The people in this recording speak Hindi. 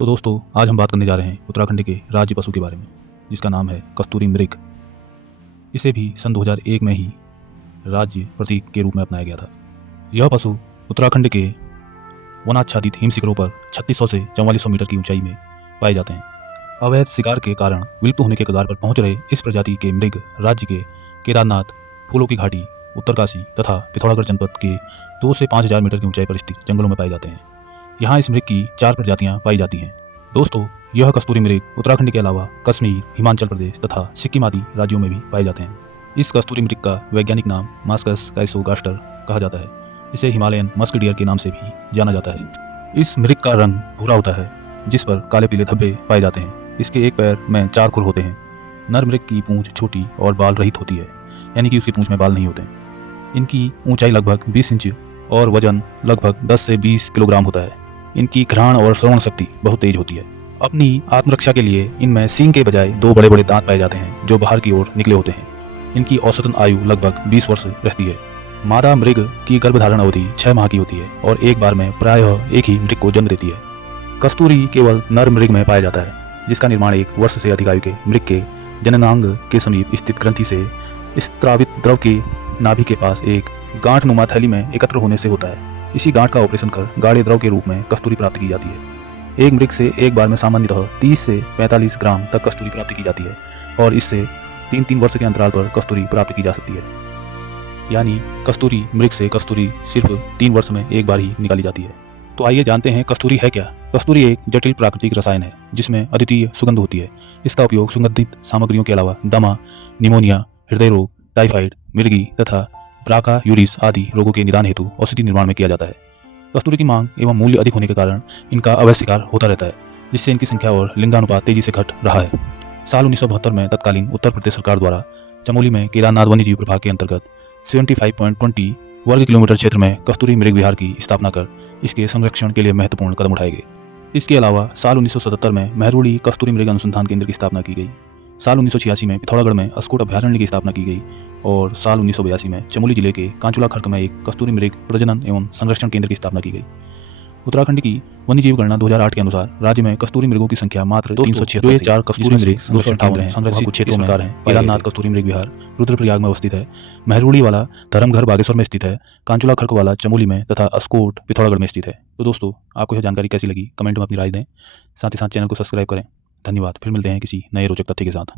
तो दोस्तों, आज हम बात करने जा रहे हैं उत्तराखंड के राज्य पशु के बारे में, जिसका नाम है कस्तूरी मृग। इसे भी सन 2001 में ही राज्य प्रतीक के रूप में अपनाया गया था। यह पशु उत्तराखंड के वनाच्छादित हिम शिखरों पर 3600 से 4400 मीटर की ऊंचाई में पाए जाते हैं। अवैध शिकार के कारण विलुप्त होने के कगार पर पहुंच रहे इस प्रजाति के मृग राज्य के केदारनाथ, फूलों की घाटी, उत्तरकाशी तथा पिथौरागढ़ जनपद के 2 से 5000 मीटर की ऊंचाई पर स्थित जंगलों में पाए जाते हैं। यहाँ इस मृग की 4 प्रजातियां पाई जाती हैं। दोस्तों, यह कस्तूरी मृग उत्तराखंड के अलावा कश्मीर, हिमाचल प्रदेश तथा सिक्किम आदि राज्यों में भी पाए जाते हैं। इस कस्तूरी मृग का वैज्ञानिक नाम मास्कस कैसोगास्टर कहा जाता है। इसे हिमालयन मस्क डियर के नाम से भी जाना जाता है। इस मृग का रंग भूरा होता है, जिस पर काले पीले धब्बे पाए जाते हैं। इसके एक पैर में 4 खुर होते हैं। नर मृग की पूंछ छोटी और बाल रहित होती है, यानी कि उसकी पूंछ में बाल नहीं होते हैं। इनकी ऊंचाई लगभग 20 इंच और वजन लगभग 10 से 20 किलोग्राम होता है। इनकी घ्राण और श्रवण शक्ति बहुत तेज होती है। अपनी आत्मरक्षा के लिए इनमें सींग के बजाय 2 बड़े बड़े दांत पाए जाते हैं, जो बाहर की ओर निकले होते हैं। इनकी औसतन आयु लगभग 20 वर्ष रहती है। मादा मृग की गर्भधारण अवधि 6 माह की होती है और एक बार में प्रायः एक ही मृग को जन्म देती है। कस्तूरी केवल नर मृग में पाया जाता है, जिसका निर्माण 1 वर्ष से अधिक आयु के मृग के जननांग के समीप स्थित ग्रंथि से स्त्रावित द्रव के नाभि के पास एक गांठनुमा थैली में एकत्र होने से होता है। इसी गांठ का ऑपरेशन कर गाढ़े द्रव के रूप में कस्तूरी प्राप्त की जाती है। एक मृग से एक बार में सामान्यतः 30 से 45 ग्राम तक कस्तूरी प्राप्त की जाती है और इससे 3-3 वर्ष के अंतराल पर कस्तूरी प्राप्त की जा सकती है। यानी कस्तूरी मृग से कस्तूरी सिर्फ 3 वर्ष में एक बार ही निकाली जाती है। तो आइए जानते हैं कस्तूरी है क्या। कस्तूरी एक जटिल प्राकृतिक रसायन है, जिसमें अद्वितीय सुगंध होती है। इसका उपयोग सुगंधित सामग्रियों के अलावा दमा, निमोनिया, हृदय रोग, टाइफाइड, मिर्गी तथा ब्राका यूरिस आदि रोगों के निदान हेतु औषधि निर्माण में किया जाता है। कस्तूरी की मांग एवं मूल्य अधिक होने के कारण इनका अवैध शिकार होता रहता है, जिससे इनकी संख्या और लिंगानुपात तेजी से घट रहा है। साल 1972 में तत्कालीन उत्तर प्रदेश सरकार द्वारा चमोली में केदारनाथ वन्यजीव प्रभाग के अंतर्गत 75.20 वर्ग किलोमीटर क्षेत्र में कस्तूरी मृग विहार की स्थापना कर इसके संरक्षण के लिए महत्वपूर्ण कदम उठाए गए। इसके अलावा साल 1977 में महरूड़ी कस्तूरी मृग अनुसंधान केंद्र की स्थापना की गई। साल 1986 में पिथौरागढ़ में अस्कोट अभ्यारण्य की स्थापना की गई और साल 1982 में चमोली जिले के कांचुला खर्क में एक कस्तूरी मृग प्रजनन एवं संरक्षण केंद्र की स्थापना की गई। उत्तराखंड की वन्यजीव गणना 2008 के अनुसार राज्य में कस्तूरी मृगों की संख्या मात्र 376 है। 4 कस्तूरी मृग संरक्षण हैं। संरक्षित क्षेत्रों में केदारनाथ कस्तूरी मृग विहार रुद्रप्रयाग में अवस्थित है, महरूड़ी वाला धर्मघर बागेश्वर में स्थित है, कांचुला खर्क वाला चमोली में तथा अस्कोट पिथौरागढ़ में स्थित है। तो दोस्तों, आपको यह जानकारी कैसी लगी कमेंट में अपनी राय दें। साथ ही साथ चैनल को सब्सक्राइब करें। धन्यवाद। फिर मिलते हैं किसी नए रोचक तथ्य के साथ।